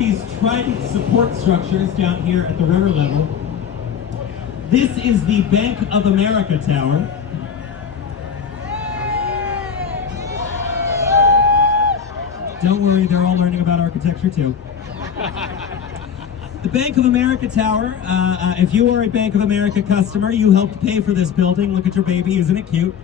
these trident support structures down here at the river level. This is the Bank of America Tower. Don't worry, they're all learning about architecture too. The Bank of America Tower, if you are a Bank of America customer, you helped pay for this building. Look at your baby, isn't it cute?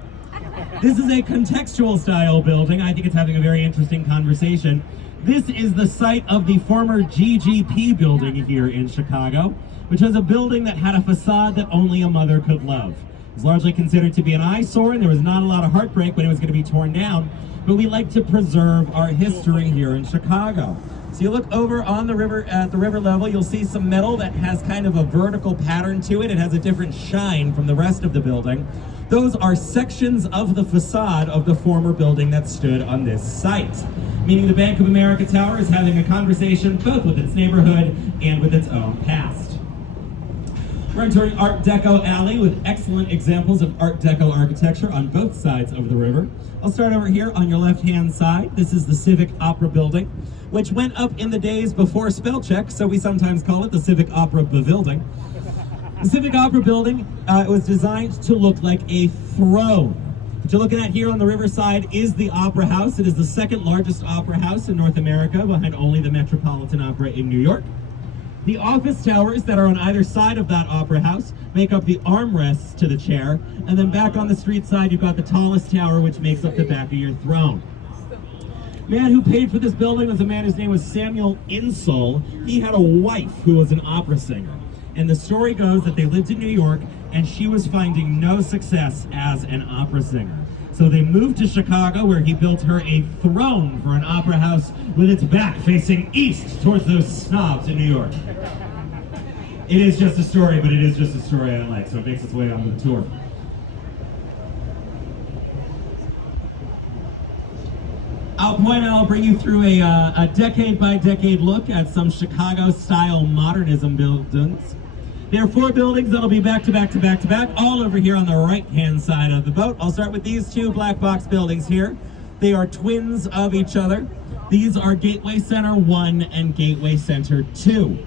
This is a contextual style building. I think it's having a very interesting conversation. This is the site of the former GGP building here in Chicago, which was a building that had a facade that only a mother could love. It was largely considered to be an eyesore, and there was not a lot of heartbreak when it was going to be torn down, but we like to preserve our history here in Chicago. So you look over on the river, at the river level, you'll see some metal that has kind of a vertical pattern to it. It has a different shine from the rest of the building. Those are sections of the facade of the former building that stood on this site. Meaning the Bank of America Tower is having a conversation both with its neighborhood and with its own past. We're entering Art Deco Alley with excellent examples of Art Deco architecture on both sides of the river. I'll start over here on your left-hand side. This is the Civic Opera Building, which went up in the days before spell check, so we sometimes call it the Civic Opera Building. The Civic Opera Building was designed to look like a throne. What you're looking at here on the riverside is the Opera House. It is the second largest opera house in North America, behind only the Metropolitan Opera in New York. The office towers that are on either side of that opera house make up the armrests to the chair, and then back on the street side you've got the tallest tower, which makes up the back of your throne. The man who paid for this building was a man whose name was Samuel Insull. He had a wife who was an opera singer, and the story goes that they lived in New York and she was finding no success as an opera singer. So they moved to Chicago, where he built her a throne for an opera house with its back facing east towards those snobs in New York. It is just a story, but it is just a story I like, so it makes its way onto the tour. I'll bring you through a decade-by-decade look at some Chicago-style modernism buildings. There are 4 buildings that'll be back to back to back to back, all over here on the right-hand side of the boat. I'll start with these 2 black box buildings here. They are twins of each other. These are Gateway Center 1 and Gateway Center 2.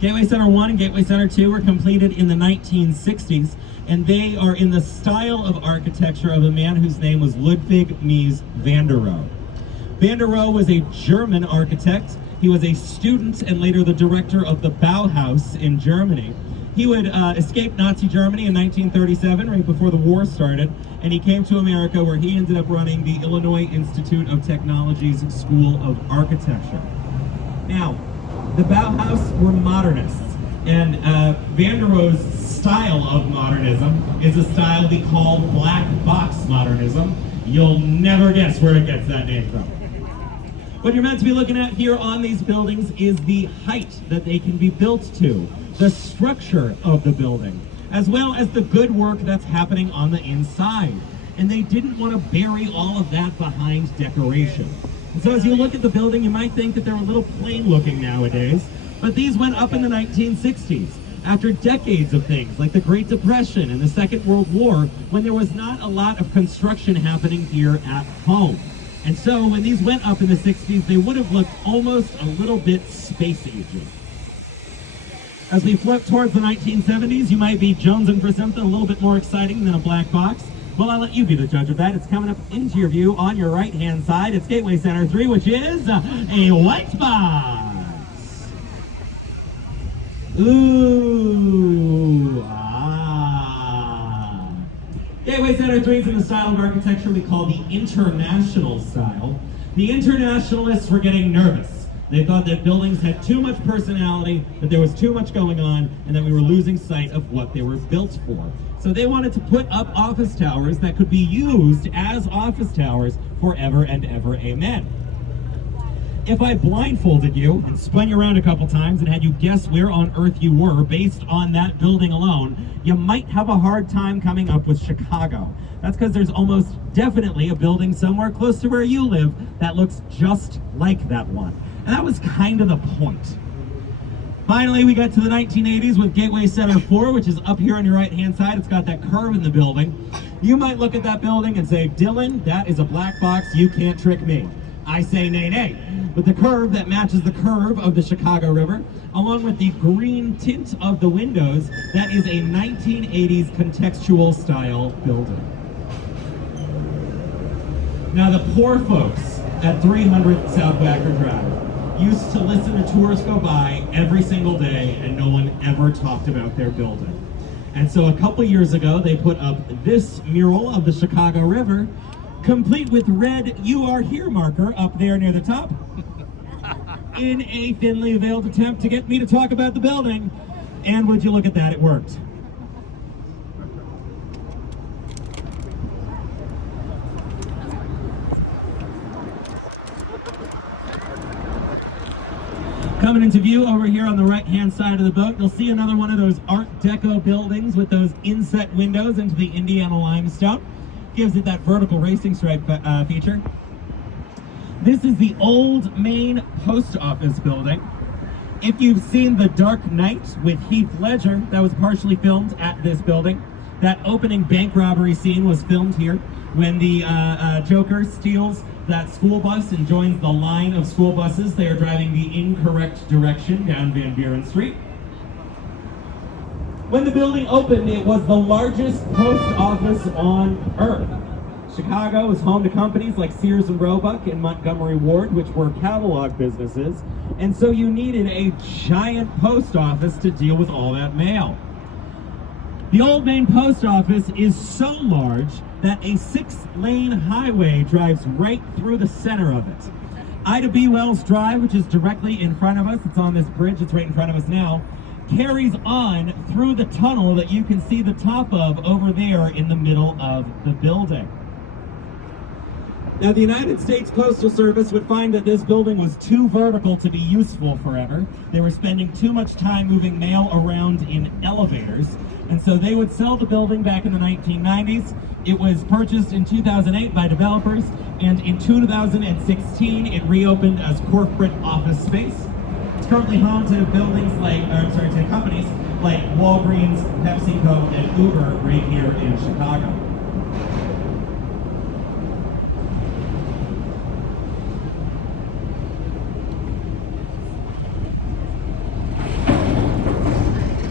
Gateway Center 1 and Gateway Center 2 were completed in the 1960s, and they are in the style of architecture of a man whose name was Ludwig Mies van der Rohe. Van der Rohe was a German architect. He was a student and later the director of the Bauhaus in Germany. He would escape Nazi Germany in 1937, right before the war started, and he came to America, where he ended up running the Illinois Institute of Technology's School of Architecture. Now, the Bauhaus were modernists, and Van der Rohe's style of modernism is a style we call black box modernism. You'll never guess where it gets that name from. What you're meant to be looking at here on these buildings is the height that they can be built to, the structure of the building, as well as the good work that's happening on the inside. And they didn't want to bury all of that behind decoration. And so as you look at the building, you might think that they're a little plain looking nowadays, but these went up in the 1960s, after decades of things like the Great Depression and the Second World War, when there was not a lot of construction happening here at home. And so when these went up in the 60s, they would have looked almost a little bit space-agey. As we flip towards the 1970s, you might be jonesing for something a little bit more exciting than a black box. Well, I'll let you be the judge of that. It's coming up into your view on your right-hand side. It's Gateway Center 3, which is a white box. Ooh, Gateway Center 3 is in the style of architecture we call the international style. The internationalists were getting nervous. They thought that buildings had too much personality, that there was too much going on, and that we were losing sight of what they were built for. So they wanted to put up office towers that could be used as office towers forever and ever, amen. If I blindfolded you and spun you around a couple times and had you guess where on earth you were based on that building alone, you might have a hard time coming up with Chicago. That's because there's almost definitely a building somewhere close to where you live that looks just like that one. And that was kind of the point. Finally, we got to the 1980s with Gateway Center 4, which is up here on your right-hand side. It's got that curve in the building. You might look at that building and say, Dylan, that is a black box. You can't trick me. I say nay, nay. With the curve that matches the curve of the Chicago River, along with the green tint of the windows, that is a 1980s contextual style building. Now the poor folks at 300 South Backer Drive used to listen to tours go by every single day and no one ever talked about their building. And so a couple years ago, they put up this mural of the Chicago River, complete with red "You Are Here" marker up there near the top, in a thinly veiled attempt to get me to talk about the building. And would you look at that, it worked. Coming into view over here on the right-hand side of the boat, you'll see another one of those Art Deco buildings with those inset windows into the Indiana limestone. Gives it that vertical racing stripe feature. This is the old Maine Post Office building. If you've seen The Dark Knight with Heath Ledger, that was partially filmed at this building. That opening bank robbery scene was filmed here when the Joker steals that school bus and joins the line of school buses. They are driving the incorrect direction down Van Buren Street. When the building opened, it was the largest post office on Earth. Chicago was home to companies like Sears and Roebuck and Montgomery Ward, which were catalog businesses, and so you needed a giant post office to deal with all that mail. The Old Maine Post Office is so large that a 6-lane highway drives right through the center of it. Ida B. Wells Drive, which is directly in front of us, it's on this bridge, it's right in front of us now, carries on through the tunnel that you can see the top of over there in the middle of the building. Now, the United States Postal Service would find that this building was too vertical to be useful forever. They were spending too much time moving mail around in elevators, and so they would sell the building back in the 1990s. It was purchased in 2008 by developers, and in 2016 it reopened as corporate office space. It's currently home to buildings like, to companies like Walgreens, PepsiCo, and Uber right here in Chicago.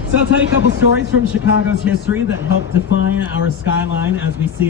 So I'll tell you a couple stories from Chicago's history that help define our skyline as we see